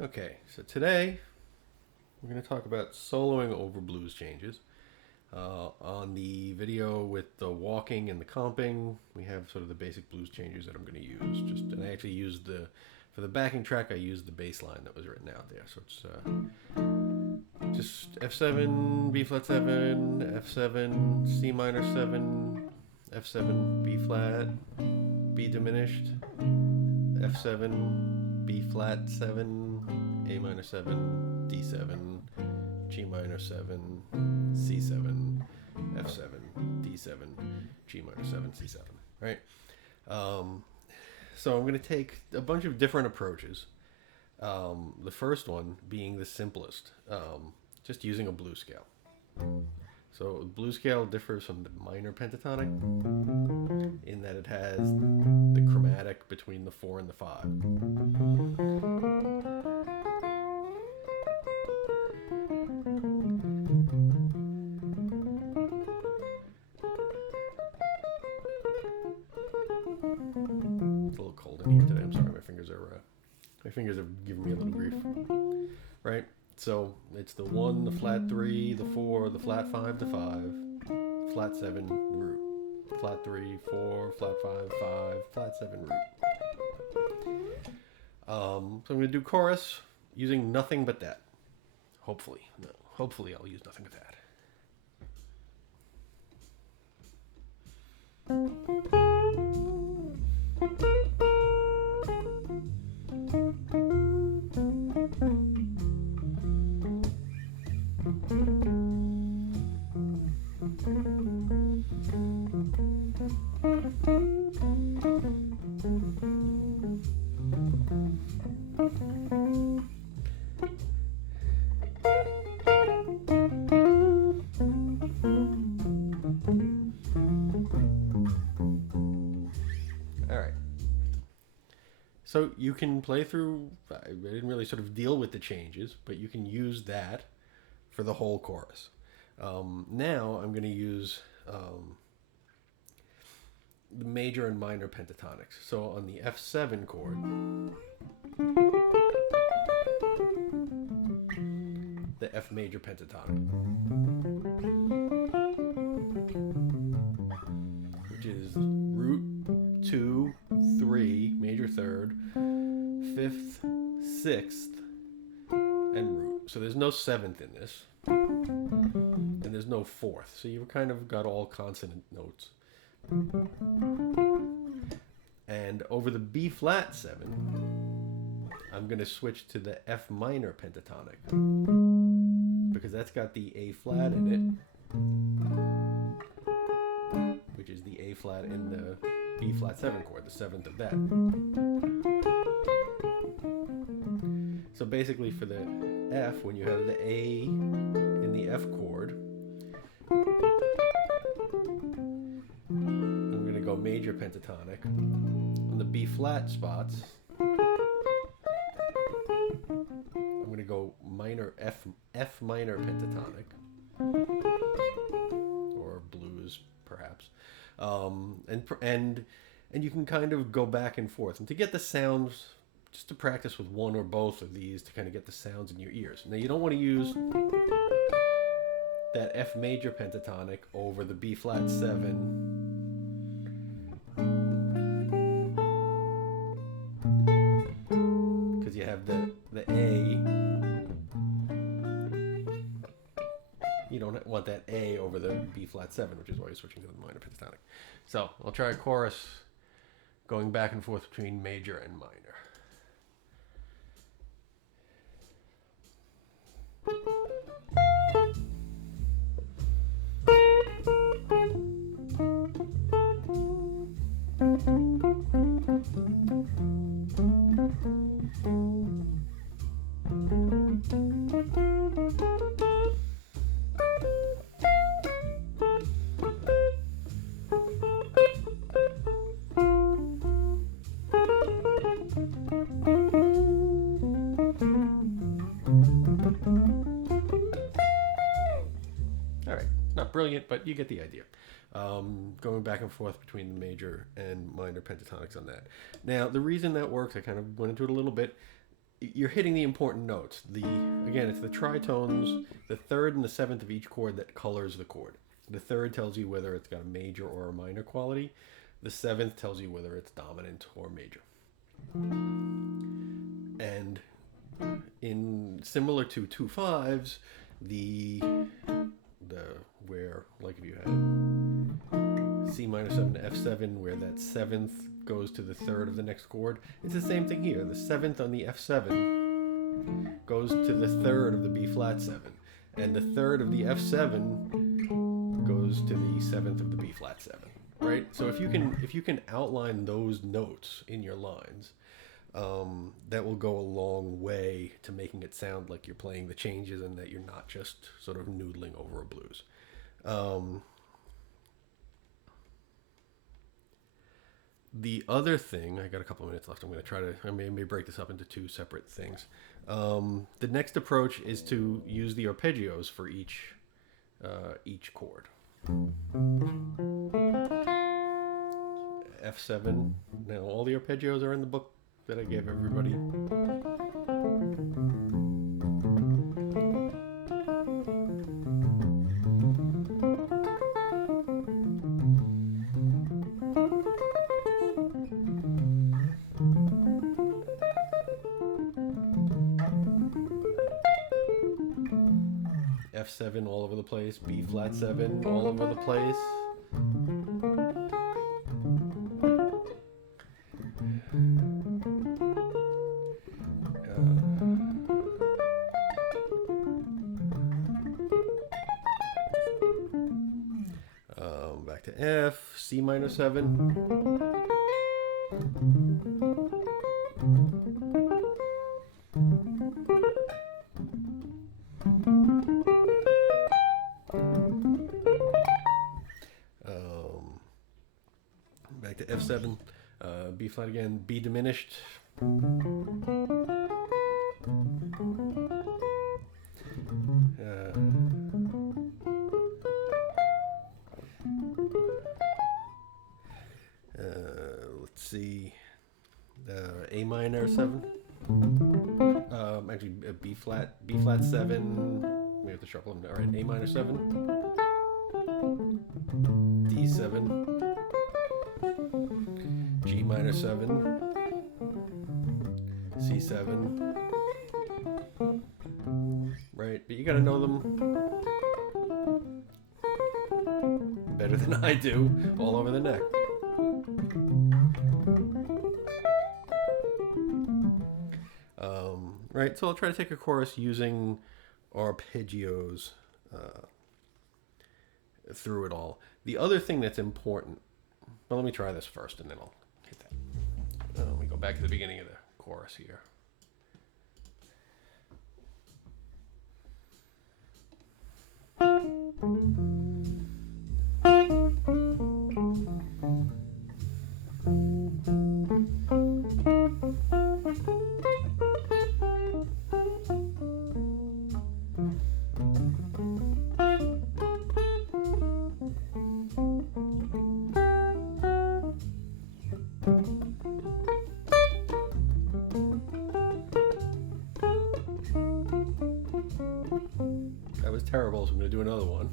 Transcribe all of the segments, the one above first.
Okay, so today we're going to talk about soloing over blues changes. On the video with the walking and the comping, we have sort of the basic blues changes that I'm going to use. And I actually used for the backing track, I used the bass line that was written out there. So it's just F7, B flat 7, F7, C minor 7, F7, B flat, B diminished, F7, B flat 7, A minor 7, D7, G minor 7, C7, F7, D7, G minor 7, C7, right? So I'm going to take a bunch of different approaches. The first one being the simplest, just using a blues scale. So the blues scale differs from the minor pentatonic in that it has the chromatic between the 4 and the 5. It's a little cold in here today. I'm sorry, my fingers are giving me a little grief. Right? So it's the 1, the flat 3, the 4, the flat 5, the 5, flat 7, the root. Flat 3, 4, flat 5, 5, flat 7, root. So I'm going to do chorus using nothing but that. Hopefully. No, hopefully I'll use nothing but that. So you can play through, I didn't really sort of deal with the changes, but you can use that for the whole chorus. Now I'm going to use the major and minor pentatonics. So on the F7 chord, the F major pentatonic, which is root 2, 3, major third, 5th, 6th, and root. So there's no 7th in this, and there's no 4th. So you've kind of got all consonant notes. And over the B flat 7, I'm going to switch to the F minor pentatonic because that's got the A flat in it, which is the A flat in the B flat 7 chord, the 7th of that. So basically for the F, when you have the A in the F chord, I'm going to go major pentatonic. On the B flat spots, I'm going to go minor F minor pentatonic, or blues perhaps. And you can kind of go back and forth. And to get the sounds, just to practice with one or both of these to kind of get the sounds in your ears. Now you don't want to use that F major pentatonic over the B flat 7. Because you have the A. You don't want that A over the B flat 7, which is why you're switching to the minor pentatonic. So I'll try a chorus going back and forth between major and minor. Not brilliant, but you get the idea. Going back and forth between the major and minor pentatonics on that. Now, the reason that works, I kind of went into it a little bit. you're hitting the important notes. Again, it's the tritones, the third and the seventh of each chord that colors the chord. The third tells you whether it's got a major or a minor quality. The seventh tells you whether it's dominant or major. And in similar to 2/5s, the where, like if you had C minor 7 to F7, where that seventh goes to the third of the next chord, it's the same thing here. The seventh on the F7 goes to the third of the B flat 7, and the third of the F7 goes to the seventh of the B flat 7. Right? So if you can outline those notes in your lines, that will go a long way to making it sound like you're playing the changes and that you're not just sort of noodling over a blues. The other thing, I got a couple of minutes left. I'm going to try to, I may break this up into two separate things. The next approach is to use the arpeggios for each chord. F7. Now all the arpeggios are in the book that I gave everybody. F7 all over the place, B flat 7 all over the place. Back to F, C minor 7. Back to F7, B flat again, B diminished. Let's see, A minor 7. Actually, B flat 7. We have to shuffle them. All right, A minor 7, D7, G minor 7, C7. Right, but you gotta know them better than I do, all over the neck. Right, so I'll try to take a chorus using arpeggios through it all. The other thing that's important, well, let me try this first and then I'll hit that. Let me go back to the beginning of the chorus here. That was terrible, so I'm going to do another one.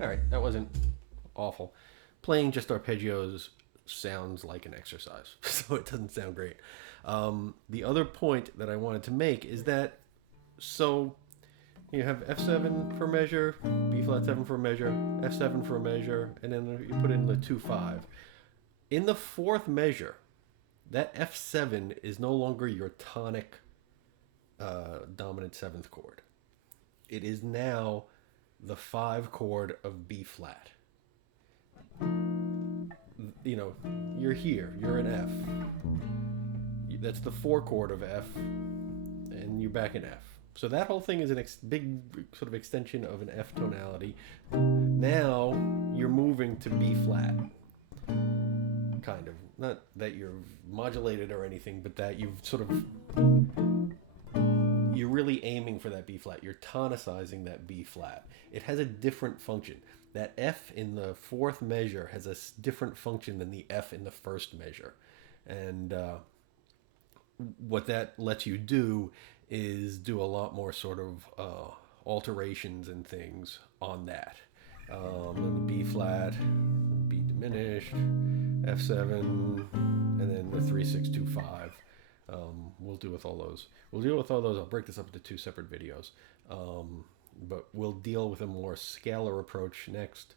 Alright, that wasn't awful. Playing just arpeggios sounds like an exercise, so it doesn't sound great. The other point that I wanted to make is that, so you have F7 for measure, B flat 7 for measure, F7 for a measure, and then you put in the 2/5. In the fourth measure, that F7 is no longer your tonic dominant seventh chord. It is now the 5 chord of B flat. You know, you're here, you're an F. that's the 4 chord of F, and you're back in F. So that whole thing is a big sort of extension of an F tonality. Now you're moving to B flat, kind of. Not that you're modulated or anything, but that you've sort of, you're really aiming for that B flat. You're tonicizing that B flat. It has a different function. That F in the 4th measure has a different function than the F in the 1st measure. And what that lets you do is do a lot more sort of alterations and things on that. And the B flat, B diminished, F7, and then the 3, 6, 2, 5. We'll deal with all those. I'll break this up into 2 separate videos. But we'll deal with a more scalar approach next,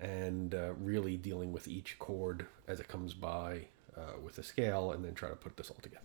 and really dealing with each chord as it comes by with a scale, and then try to put this all together.